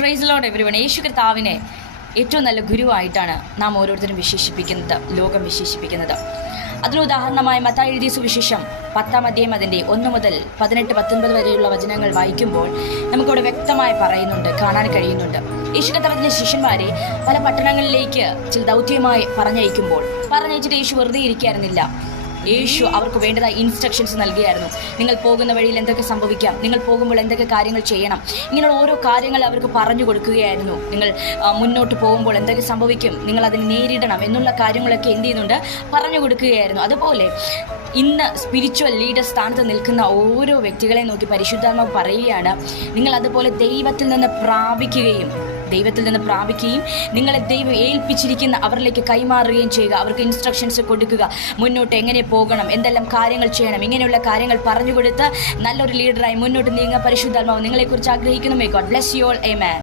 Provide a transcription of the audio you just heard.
Praise Lord everyone. യേശു കർത്താവിനെ ഏറ്റവും നല്ല ഗുരുവായിട്ടാണ് നാം ഓരോരുത്തരും വിശേഷിപ്പിക്കുന്നത്, ലോകം വിശേഷിപ്പിക്കുന്നത്. അതിനുദാഹരണമായ മത്തായി എഴുതിയ സുവിശേഷം 10-ാം അധ്യായം അതിൻ്റെ 1 മുതൽ 18-19 വരെയുള്ള വചനങ്ങൾ വായിക്കുമ്പോൾ നമുക്കവിടെ വ്യക്തമായി പറയുന്നുണ്ട്, കാണാൻ കഴിയുന്നുണ്ട്. യേശു കർത്താവിൻ്റെ ശിഷ്യന്മാരെ പല പട്ടണങ്ങളിലേക്ക് ചില ദൗത്യമായി പറഞ്ഞയച്ചിട്ട് യേശു വെറുതെ ഇരിക്കായിരുന്നില്ല. യേശു അവർക്ക് വേണ്ടതായ ഇൻസ്ട്രക്ഷൻസ് നൽകിയായിരുന്നു. നിങ്ങൾ പോകുന്ന വഴിയിൽ എന്തൊക്കെ സംഭവിക്കാം, നിങ്ങൾ പോകുമ്പോൾ എന്തൊക്കെ കാര്യങ്ങൾ ചെയ്യണം, ഇങ്ങനെയുള്ള ഓരോ കാര്യങ്ങൾ അവർക്ക് പറഞ്ഞു കൊടുക്കുകയായിരുന്നു. നിങ്ങൾ മുന്നോട്ട് പോകുമ്പോൾ എന്തൊക്കെ സംഭവിക്കും, നിങ്ങൾ അതിനെ നേരിടണം എന്നുള്ള കാര്യങ്ങളൊക്കെ എന്ത് ചെയ്യുന്നുണ്ട്, പറഞ്ഞു കൊടുക്കുകയായിരുന്നു. അതുപോലെ ഇന്ന് സ്പിരിച്വൽ ലീഡർ സ്ഥാനത്ത് നിൽക്കുന്ന ഓരോ വ്യക്തികളെ നോക്കി പരിശുദ്ധാത്മാവ് പറയുകയാണ്, നിങ്ങൾ അതുപോലെ ദൈവത്തിൽ നിന്ന് പ്രാപിക്കുകയും നിങ്ങളെ ദൈവം ഏൽപ്പിച്ചിരിക്കുന്ന അവരിലേക്ക് കൈമാറുകയും ചെയ്യുക. അവർക്ക് ഇൻസ്ട്രക്ഷൻസ് കൊടുക്കുക, മുന്നോട്ട് എങ്ങനെ പോകണം, എന്തെല്ലാം കാര്യങ്ങൾ ചെയ്യണം, ഇങ്ങനെയുള്ള കാര്യങ്ങൾ പറഞ്ഞു കൊടുത്ത് നല്ലൊരു ലീഡറായി മുന്നോട്ട് നീങ്ങുക. പരിശുദ്ധാത്മാവ് നിങ്ങളെക്കുറിച്ച് ആഗ്രഹിക്കുന്നു. May God bless you all. Amen.